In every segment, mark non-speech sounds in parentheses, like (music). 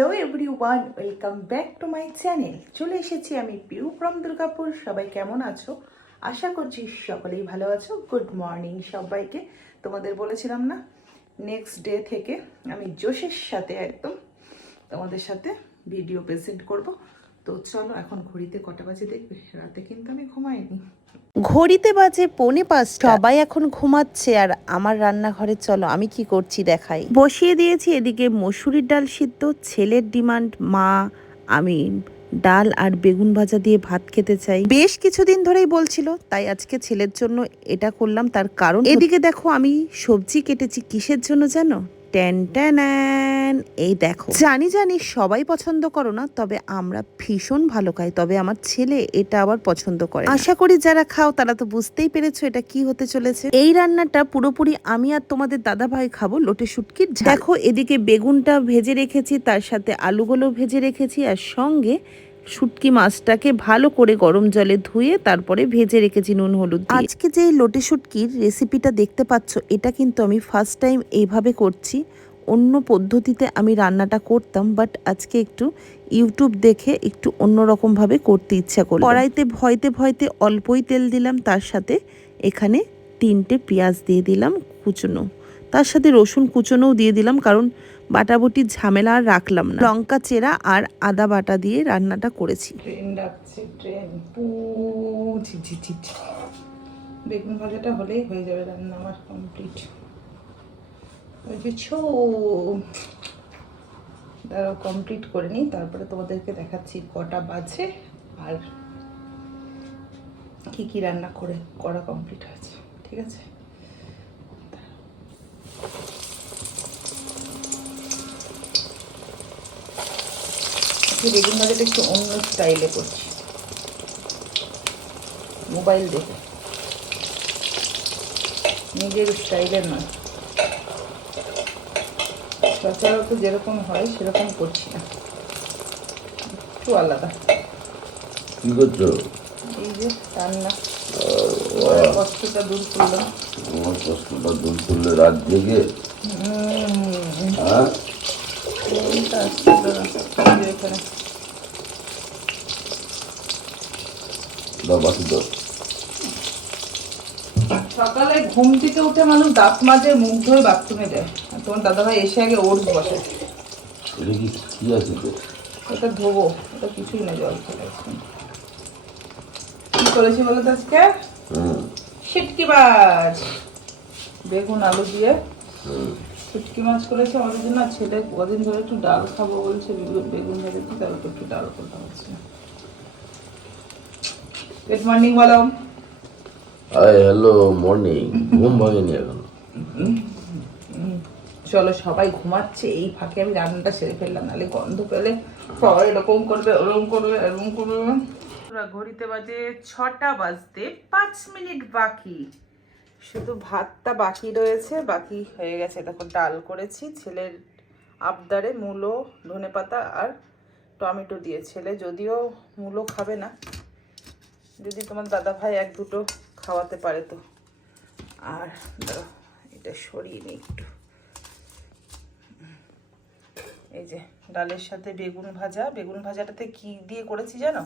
Hello everyone welcome back to my channel চলে এসেছি আমি পিউ ফ্রম দুর্গাপুর সবাই কেমন আছো? আশা করছি সকলেই ভালো আছো। গুড মর্নিং সবাইকে। তোমাদের বলেছিলাম না নেক্সট ডে থেকে আমি জোশের সাথে একদম তোমাদের সাথে ভিডিও প্রেজেন্ট করব। তো চলো এখন ঘড়িতে কটা বাজে দেখবে? রাতে কিন্তু আমি ঘুমাইনি। ঘড়িতে বাজে পৌনে পাঁচটা। সবাই এখন ঘুমাচ্ছে আর আমার রান্নাঘরে চলো আমি কি করছি দেখাই। বসিয়ে দিয়েছি এদিকে মসুরির ডাল সিদ্ধ ছেলের ডিমান্ড মা আমি ডাল আর বেগুন ভাজা দিয়ে ভাত খেতে চাই। বেশ কিছুদিন ধরেই বলছিল তাই আজকে ছেলের জন্য এটা করলাম তার কারণ এদিকে দেখো আমি সবজি কেটেছি কিসের জন্য জানো? ট্যান এই দেখো। জানি জানি সবাই পছন্দ করো না, তবে আমরা ভীষণ ভালো খাই, তবে আমার ছেলে এটা আবার পছন্দ করে আশা করি যারা খাও, তারা তো বুঝতেই পেরেছ এটা কি হতে চলেছে। এই রান্নাটা পুরোপুরি আমি আর তোমাদের দাদা ভাই খাব, লোটে শুটকির দেখো, এদিকে বেগুনটা ভেজে রেখেছি, তার সাথে আলুগুলো ভেজে রেখেছি, আর সঙ্গে শুটকি মাছটাকে ভালো করে গরম জলে ধুয়ে তারপরে ভেজে রেখেছি নুন, হলুদ। আজকে যে লোটে শুটকির রেসিপিটা দেখতে পাচ্ছ, এটা কিন্তু আমি ফার্স্ট টাইম এইভাবে করছি। অন্য পদ্ধতিতে আমি রান্নাটা করতাম বাট আজকে একটু ইউটিউব দেখে একটু অন্যরকমভাবে করতে ইচ্ছা করল। কড়াইতে ভয়তে ভয়তে অল্পই তেল দিলাম, তার সাথে এখানে তিনটে পেঁয়াজ দিয়ে দিলাম কুচনো। তার সাথে রসুন কুচনোও দিয়ে দিলাম, কারণ বাটাবটির ঝামেলা আর রাখলাম না। লঙ্কা চেরা আর আদা বাটা দিয়ে রান্নাটা করেছি। ট্রেন ডাকছে, ট্রেন। বেগুন ভাজাটা হলেই হয়ে যাবে রান্না আমার কমপ্লিট বুঝেছ দাঁড়াও কমপ্লিট করে নিই, তারপরে তোমাদেরকে দেখাচ্ছি কটা বাজে আর কি কি রান্না করে করা কমপ্লিট হয়েছে, ঠিক আছে? আজকে বেগুন ভাজাটা একটু অন্য স্টাইলে করছি। মোবাইল দেখে। নিজের স্টাইলের নয়। সচরাচর যেরকম হয় সেরকম করছি না। একটু আলাদা। কি করছ? এই যে রান্না। কষ্টটা দূর করলাম তোমার কষ্টটা দূর করলে রাত জেগে? হ্যাঁ? সকালে ঘুম থেকে উঠে মানুষ দাঁত মাজে মুখ ধুয়ে বাথরুমে যায়। আর তোমার দাদাভাই এসে আগে ওটস বসে। এটা কি কি আছে ওটা ধোবো ওটা কিছুই না জল চলে কি করেছি বলো তো আজকে? হুম। সিটকি মাছ বেগুন আলু দিয়ে। হুম। শুটকি মাছ করেছে আমাদের জন্য ছেলে কদিন ধরে একটু ডাল খাব বলছে বেগুন ভেজে দিই তারপর একটু ডাল করতে হচ্ছে। গুড মর্নিং বলো। হাই হ্যালো মর্নিং ঘুম ভাঙেনি এখন। চলো সবাই ঘুমাচ্ছে এই ফাঁকে আমি রান্নাটা সেরে ফেললাম নাহলে গন্ধ পেলে সবাই এরকম করবে ওরকম করবে এরকম করবে। ঘড়িতে বাজে ছটা বাজতে পাঁচ মিনিট বাকি। শুধু ভাতটা বাকি রয়েছে, বাকি হয়ে গেছে। দেখো, ডাল করেছি, ছেলের আবদারে মূলো ধনে পাতা আর টমেটো দিয়ে। ছেলে যদিও মূলো খাবে না, যদি তোমার দাদা ভাই এক দুটো খাওয়াতে পারে তো। আর এটা সরিয়ে নিই একটু। এই যে, ডালের সাথে বেগুন ভাজা। বেগুন ভাজাটাতে কি দিয়ে করেছি জানো?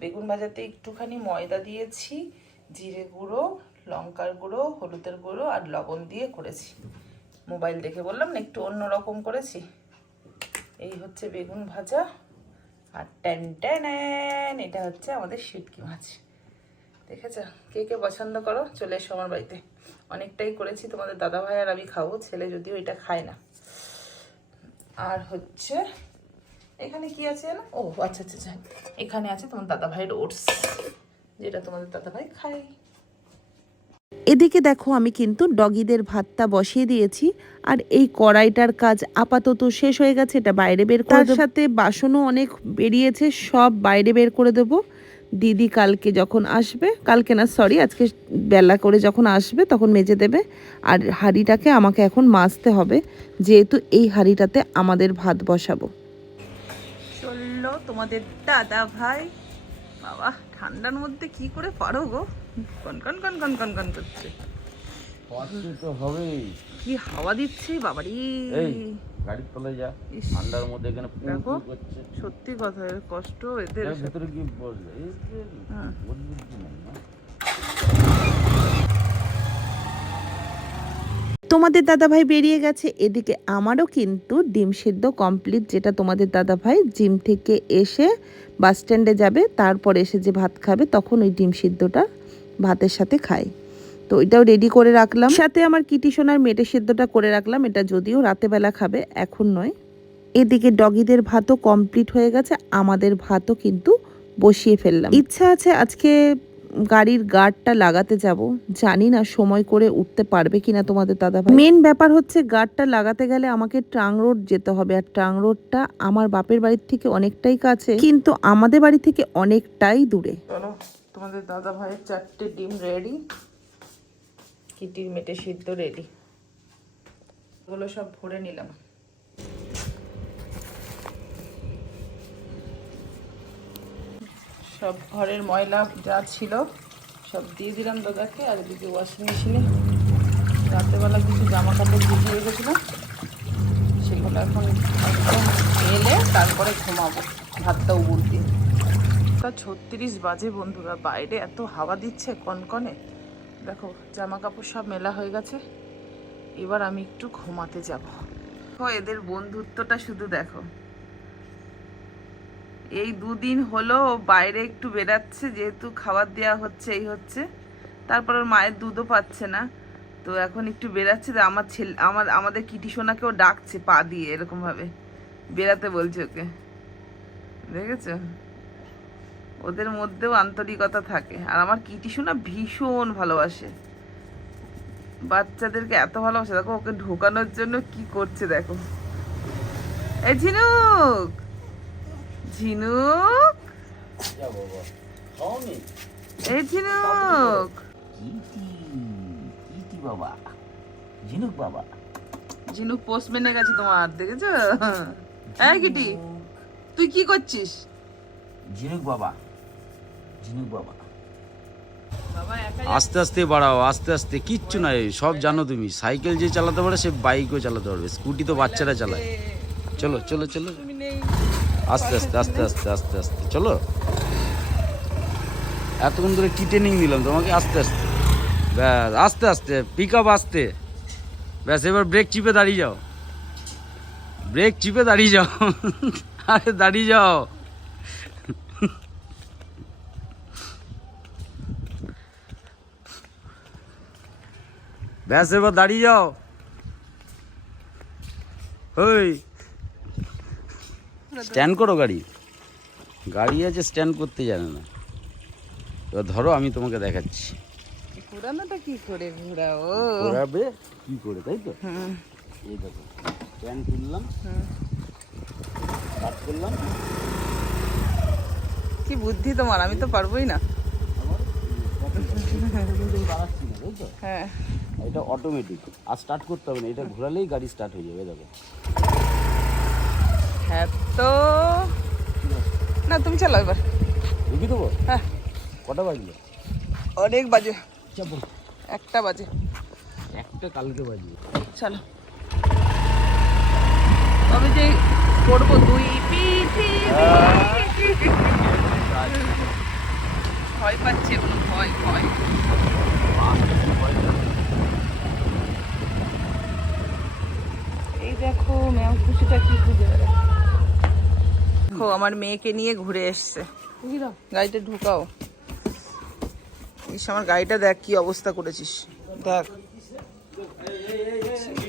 বেগুন ভাজাতে একটুখানি ময়দা দিয়েছি, জিরে গুঁড়ো লঙ্কার গুঁড়ো, হলুদের গুঁড়ো আর লবণ দিয়ে করেছি। মোবাইল দেখে বললাম না, একটু অন্য রকম করেছি। এই হচ্ছে বেগুন ভাজা আর ট্যান ট্যান এটা হচ্ছে আমাদের শুটকি মাছ। দেখেছ? কে কে পছন্দ করো? চলে এসো আমার বাড়িতে। অনেকটাই করেছি, তোমাদের দাদা ভাই আর আমি খাব, ছেলে যদিও এটা খায় না। আর হচ্ছে, এখানে কি আছে না ও আচ্ছা আচ্ছা আচ্ছা। এখানে আছে তোমার দাদা ভাইয়ের ওটস, যেটা তোমাদের দাদা ভাই খায়। এদিকে দেখো আমি কিন্তু ডগিদের ভাতটা বসিয়ে দিয়েছি আর এই কড়াইটার কাজ আপাতত শেষ হয়ে গেছে এটা বাইরে বের করে তার সাথে বাসনও অনেক বেরিয়েছে সব বাইরে বের করে দেবো। দিদি কালকে যখন আসবে কালকে না সরি আজকে বেলা করে যখন আসবে তখন মেজে দেবে। আর হাঁড়িটাকে আমাকে এখন মাজতে হবে যেহেতু এই হাঁড়িটাতে আমাদের ভাত বসাবো। চলল তোমাদের দাদা ভাই। বাবা ঠান্ডার মধ্যে কি করে পারো গো? কন কন কন কন কন কন করছে। তো হবেই। কি হাওয়া দিচ্ছে বাবারি। এই গাড়ির তলায় যা। ঠান্ডার মধ্যে এখানে দেখো। সত্যি কথা এর কষ্ট এদের ভিতরে কি বসবে? হ্যাঁ। তোমাদের দাদাভাই বেরিয়ে গেছে। এদিকে আমারও কিন্তু ডিম সিদ্ধ কমপ্লিট যেটা তোমাদের দাদাভাই জিম থেকে এসে বাস স্ট্যান্ডে যাবে তারপর এসে যে ভাত খাবে তখন ওই ডিম সিদ্ধটা ভাতের সাথে খায় তো এটাও রেডি করে রাখলাম। সাথে আমার কিটি সোনার মেটে সেদ্ধটা করে রাখলাম। এটা যদিও রাতেবেলা খাবে এখন নয়। এদিকে ডগিদের ভাতও কমপ্লিট হয়ে গেছে। আমাদের ভাতও কিন্তু বসিয়ে ফেললাম। ইচ্ছা আছে আজকে গাড়ির গার্ডটা লাগাতে যাব। জানি না সময় করে উঠতে পারবে কিনা তোমাদের দাদা ভাই মেন ব্যাপার হচ্ছে গার্ডটা লাগাতে গেলে আমাকে ট্রাং রোড যেতে হবে। আর ট্রাং রোডটা আমার বাপের বাড়ির থেকে অনেকটাই কাছে। কিন্তু আমাদের বাড়ি থেকে অনেকটাই দূরে। তোমাদের দাদা ভাইয়ের চারটে ডিম রেডি কিটির মেটে সিদ্ধ রেডি ওগুলো সব ভরে নিলাম। সব ঘরের ময়লা যা ছিল, সব দিয়ে দিলাম দাদাকে, আর এদিকে ওয়াশিং মেশিনে রাতেবেলা কিছু জামা কাপড় ভিজিয়ে রেখেছিলাম। সেগুলো এখন মেলে, তারপরে ঘুমাবো। ভাতটা উবুর দিয়ে তা ছত্রিশ বাজে বন্ধুরা, বাইরে এত হাওয়া দিচ্ছে কনকনে। দেখো জামা কাপড় সব মেলা হয়ে গেছে। এবার আমি একটু ঘুমাতে যাব। এদের বন্ধুত্বটা শুধু দেখো। এই দুদিন হলো বাইরে একটু বেরাচ্ছে যেহেতু খাবার দেওয়া হচ্ছে, এই হচ্ছে। তারপর ওর মায়ের দুধও পাচ্ছে না। তো এখন একটু বেরাচ্ছে তো আমার ছেলে, আমার, আমাদের কিটি সোনাকেও ডাকছে পা দিয়ে এরকম ভাবে বেরাতে বলছে ওকে। দেখেছ? ওদের মধ্যেও আন্তরিকতা থাকে। আর আমার কিটি সোনা ভীষণ ভালোবাসে। বাচ্চাদেরকে এত ভালোবাসে, দেখো ওকে ঢোকানোর জন্য কি করছে, দেখো। এই ঝিনুক! ঝিনুক! এই ঝিনুক! বাবা ঝিনুক বাবা ঝিনুক পোস্টম্যানে গেছে তোমার, দেখেছ? হ্যাঁ কিটি? তুই কি করছিস? ঝিনুক বাবা। ঝিনুক বাবা বাবা আস্তে আস্তে বাড়াও আস্তে আস্তে কিচ্ছু নাই সব জানো তুমি। সাইকেল যে চালাতে পারে সে বাইকও চালাতে পারবে স্কুটি তো বাচ্চারা চালায়। চলো চলো চলো। আস্তে আস্তে আস্তে আস্তে আস্তে আস্তে চলো। এতক্ষণ ধরে কি ট্রেনিং দিলাম তোমাকে? আস্তে আস্তে। ব্যাস আস্তে আস্তে পিক আপ আসতে। ব্যাস এবার ব্রেক চিপে দাঁড়িয়ে যাও। ব্রেক চিপে দাঁড়িয়ে যাও। (laughs) আরে দাঁড়িয়ে যাও। ব্যাস এবার দাঁড়িয়ে যাও। ওই স্ট্যান্ড করো গাড়ি। গাড়ি আছে স্ট্যান্ড করতে জানে না। এবার ধরো আমি তোমাকে দেখাচ্ছি। ঘুরানোটা কি করে ঘুরাও? ঘোরাবে? কি করে তাই তো? এই দেখো স্ট্যান্ড তুললাম। কাট করলাম। কি বুদ্ধি তোমার আমি তো পারবোই না। বাড়াচ্ছি না তাই হ্যাঁ এটা অটোমেটিক আর স্টার্ট করতে হবে না এটা ঘোরালেই গাড়ি স্টার্ট হয়ে যাবে দেখো হ্যাঁ তো না তুমি চালাও এবার ঢুকি দেবো হ্যাঁ কটা বাজবে অনেক বাজে চাপো একটা বাজে একটা কালকে বাজবে চলো তবে যে করব দুই পৃথিবী ভয় পাচ্ছে ভয় ভয় এই দেখো কি খুঁজে দেখো আমার মেয়েকে নিয়ে ঘুরে এসছে। গাড়িটা ঢুকাও। ইস আমার গাড়িটা দেখ কি অবস্থা করেছিস। দেখ।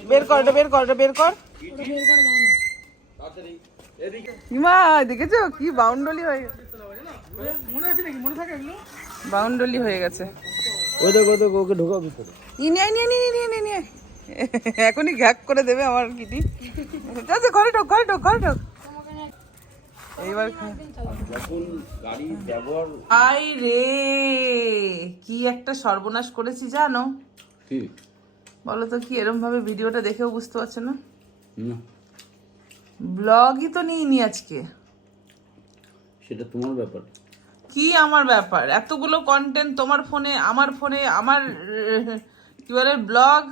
বের কর বের কর বের কর। মা দেখেছ? কি বাউন্ডলি হয়ে গেছে। বাউন্ডলি হয়ে গেছে। ওই দেখো ওই দেখো ওকে ঢোকাও ভিতরে। ই নিয়ে নিয়ে নিয়ে নিয়ে নিয়ে নিয়ে (laughs) এখনই ঘ্যাক করে দেবে আমার কিটি যা যা, ঘরে ঢোক ঘরে ঢোক ঘরে ঢোক। এইবার আই রে কি একটা সর্বনাশ করেছি জানো? বলো তো কি এরম ভাবে ভিডিওটা দেখেও বুঝতে পারছ না? না। ব্লগই তো নিইনি আজকে। সেটা তোমার ব্যাপার। কি আমার ব্যাপার? এতগুলো কন্টেন্ট তোমার ফোনে আমার ফোনে আমার কি বলে ব্লগ?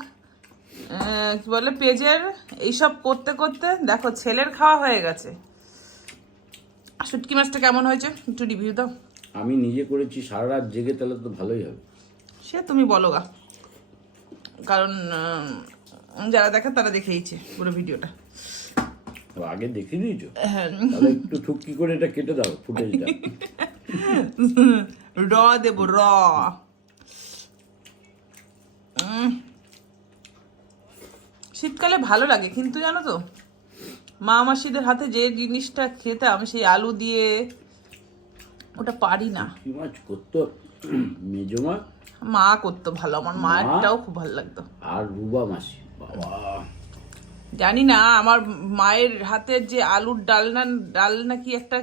কি বলে পেজের এইসব করতে করতে দেখো ছেলের খাওয়া হয়ে গেছে। শুটকি মাছটা কেমন হয়েছে? একটু রিভিউ দাও। আমি নিজে করেছি সারা রাত জেগে তাহলে তো ভালোই হবে। সে তুমি বলো গা। কারণ যারা দেখে তারা দেখেইছে পুরো ভিডিওটা। আগে দেখে দিয়েছ হ্যাঁ। তাহলে একটু ঠুকি করে এটা কেটে দাও ফুটেজটা (laughs) র দেব র। শীতকালে ভালো লাগে কিন্তু জানো তো? মা মাসিদের হাতে যে জিনিসটা খেতাম সেই আলু দিয়ে ওটা পারি না। করতো? মা? করতো ভালো আমার মায়েরটাও খুব ভালো লাগতো। আর রুবা মাসি বাবা। জানি না আমার মায়ের হাতের যে আলুর ডালনা ডাল নাকি একটা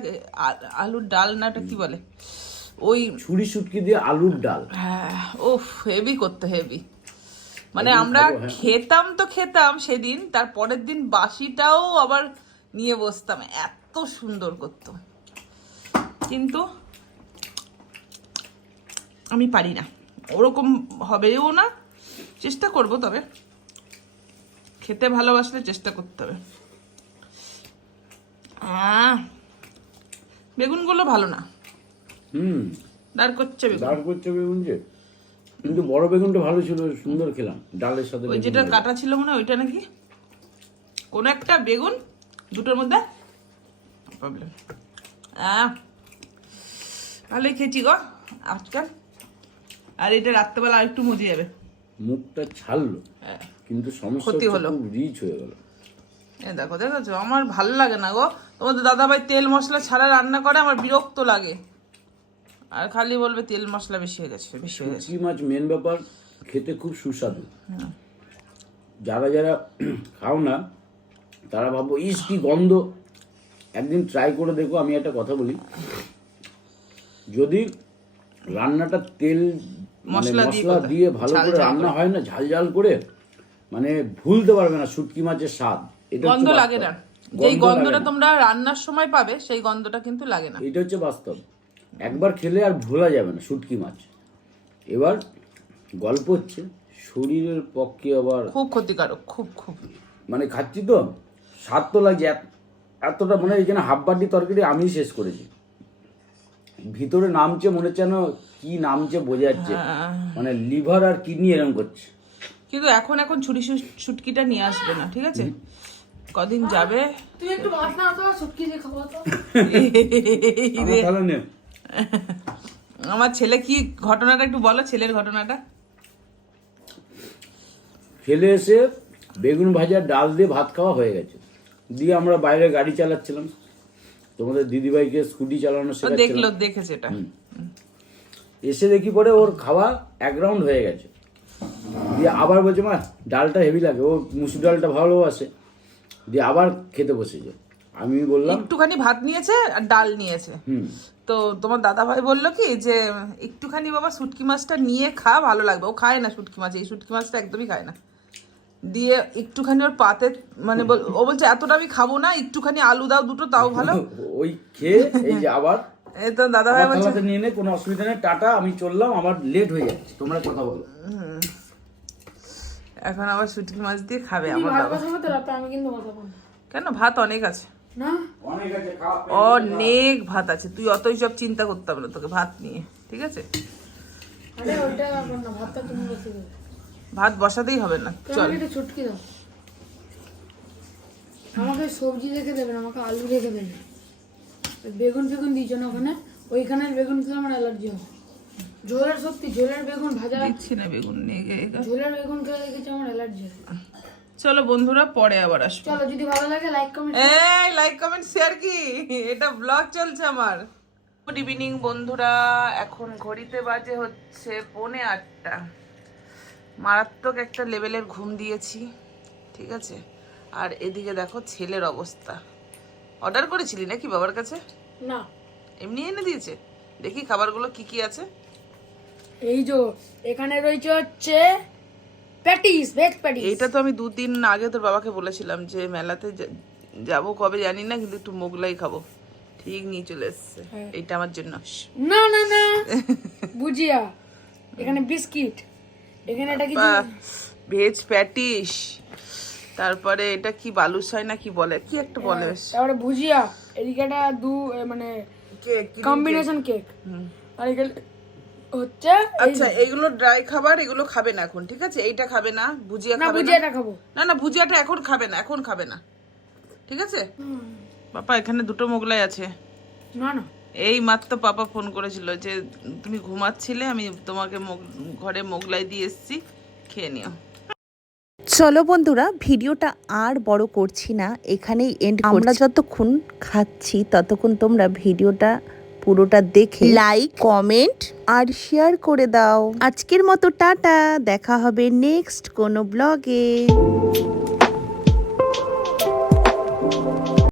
আলুর ডালনাটা কি বলে? ওই ছুরি সুটকি দিয়ে আলুর ডাল। হ্যাঁ ওফ হেভি করতে হেভি। মানে আমরা খেতাম তো খেতাম সেদিন তার পরের দিন বাসিটাও আবার নিয়ে বসতাম এত সুন্দর করতো। কিন্তু আমি পারি না। ওরকম হবেও না চেষ্টা করব তবে। খেতে ভালোবাসলে চেষ্টা করতে হবে। বেগুনগুলো ভালো না। হুম। দাঁড় করছে বেগুন। দাঁড় করছে বেগুন যে। কিন্তু বড় বেগুনটা ভালো ছিল সুন্দর খেলাম ডালের সাথে ওই যেটা কাটা ছিল মনে ওইটা নাকি? কোনো একটা বেগুন দুটোর মধ্যে? প্রবলেম ভালোই খেয়েছি গো আজকাল। আর এটা রাত্রেবেলা আরেকটু মজে যাবে। মুখটা ছাড়লো হ্যাঁ। কিন্তু সমস্যা হলো। রিচ হয়ে গেল। এ দেখো দেখেছ? আমার ভালো লাগে না গো। তোমাদের দাদা ভাই তেল মশলা ছাড়া রান্না করে আমার বিরক্ত লাগে। আর খালি বলবে তেল মশলা বেশি হয়ে গেছে বেশি হয়ে গেছে। মাছ মেন ব্যাপার খেতে খুব সুস্বাদু। যারা যারা খাও না তারা ভাবো ইস কি গন্ধ। একদিন ট্রাই করে দেখো আমি একটা কথা বলি। যদি রান্নাটা তেল মানে মশলা দিয়ে ভালো করে রান্না হয় না ঝাল ঝাল করে মানে ভুলতে পারবে না শুটকি মাছের স্বাদ। এটা গন্ধ লাগে না। যেই গন্ধটা তোমরা রান্নার সময় পাবে সেই গন্ধটা কিন্তু লাগে না। এটা হচ্ছে বাস্তব। একবার খেলে আর ভোলা যাবে না শুটকি মাছ। এবার গল্প হচ্ছে শরীরের পক্ষে আবার খুব ক্ষতিকারক খুব খুব। মানে খাচ্ছি তো স্বাদ তো লাগছে এত- এতটা মনে হয় এখানে হাফ বাটি তরকারি আমি শেষ করেছি। ভিতরে নামছে মনে হচ্ছে যেন কি নামছে বোঝা যাচ্ছে মানে লিভার আর কিডনি এরকম করছে। কিন্তু এখন এখন ছুটি ছুট- ছুটকিটা নিয়ে আসবে না ঠিক আছে? কদিন যাবে? তুই একটু ভাত না তো ছুটকি দিয়ে খাব তো (laughs) তাহলে নে। আমার ছেলে কি ঘটনাটা একটু বলো ছেলের ঘটনাটা? ফেলে এসে বেগুন ভাজা ডাল দিয়ে ভাত খাওয়া হয়ে গেছে। দিয়ে আমরা বাইরে গাড়ি চালাচ্ছিলাম। তোমাদের দিদিভাইকে স্কুটি চালানো শেখাচ্ছিলাম। দেখল দেখেছে এটা। এসে দেখি পরে ওর খাওয়া এক রাউন্ড হয়ে গেছে। দিয়ে আবার বলছে মা ডালটা হেভি লাগে। ও মুসুর ডালটা ভালোবাসে। দিয়ে আবার খেতে বসেছে আমি বললাম। একটুখানি ভাত নিয়েছে আর ডাল নিয়েছে। তো তোমার দাদা ভাই বলল কি যে একটুখানি বাবা শুটকি মাছটা নিয়ে খা ভালো লাগবে। ও খায় না শুটকি মাছ এই শুটকি মাছটা একদমই খায় না। দিয়ে একটুখানি ওর পাতে মানে বল- ও বলছে এতটা আমি খাব না একটুখানি আলু দাও দুটো তাও ভালো। (laughs) ওই খেয়ে এই যে আবার (laughs) এই তো দাদা ভাই বলছে নিয়ে নে কোনো অসুবিধা নেই টাটা আমি চললাম আমার লেট হয়ে যাচ্ছে তোমরা কথা বলো। এখন আবার শুটকি মাছ দিয়ে খাবে আমার ভাত বাবা। রাতে আমি কিন্তু। কেন? ভাত অনেক আছে। অনেক অনেক ভাত আছে। তুই অতই সব চিন্তা করতে হবে না তোকে ভাত নিয়ে ঠিক আছে? ভাত বসাতেই হবে না চল। আমাকে ছুটকি দাও। আমাকে সবজি রেখে দেবেন আমাকে আলু রেখে দেবেন বেগুন ফেগুন দিয়েছ না ওখানে? ওইখানের বেগুন খেলে আমার অ্যালার্জি হয়। ঝোলের সত্যি ঝোলের বেগুন ভাজা দিচ্ছি না বেগুন নিয়ে। ঝোলের বেগুন খেলে দেখেছি আমার অ্যালার্জি হয়। চলো বন্ধুরা পরে আবার আসব। চলো যদি ভালো লাগে লাইক কমেন্ট এই লাইক কমেন্ট শেয়ার কি? এটা ব্লগ চলছে আমার। গুড ইভিনিং বন্ধুরা। এখন ঘড়িতে বাজে হচ্ছে পৌনে আটটা। মারাত্মক একটা লেভেলের ঘুম দিয়েছি ঠিক আছে? আর এদিকে দেখো ছেলের অবস্থা। অর্ডার করেছিলি নাকি বাবার কাছে? না। এমনি এনে দিয়েছে? দেখি খাবারগুলো কি কি আছে। এই যে এখানে রয়েছে হচ্ছে প্যাটিস ভেজ প্যাটিস এইটা তো আমি দুদিন আগে তোর বাবাকে বলেছিলাম যে মেলাতে যাব কবে জানি না কিন্তু একটু মোগলাই খাব। ঠিক নিয়ে চলে এসছে। এইটা আমার জন্য। না না না। বুঝিয়া। এখানে বিস্কিট। এখানে এটা কি ভেজ প্যাটিস তারপরে এটা কি বালুশাই না কি বলে? কি একটা বলে? তারপরে ভুজিয়া। এদিকে দু মানে কেক কম্বিনেশন কেক আর এখানে হচ্ছে আচ্ছা এইগুলো ড্রাই খাবার এগুলো খাবে না এখন ঠিক আছে? এইটা খাবে না ভুজিয়া না খাবে না। ভুজিয়াটা খাব। না না ভুজিয়াটা এখন খাবে না এখন খাবে না। ঠিক আছে? পাপা এখানে দুটো মোগলাই আছে। না না। এই মাত্র পাপা ফোন করেছিল যে তুমি ঘুমাচ্ছিলে আমি তোমাকে মোগ- ঘরে মোগলাই দিয়ে এসেছি খেয়ে নিও। চলো বন্ধুরা ভিডিওটা আর বড় করছি না এখানেই এন্ড আমরা যতক্ষণ খাচ্ছি ততক্ষণ তোমরা ভিডিওটা পুরোটা দেখে লাইক কমেন্ট আর শেয়ার করে দাও। আজকের মতো টাটা দেখা হবে নেক্সট কোনো ব্লগে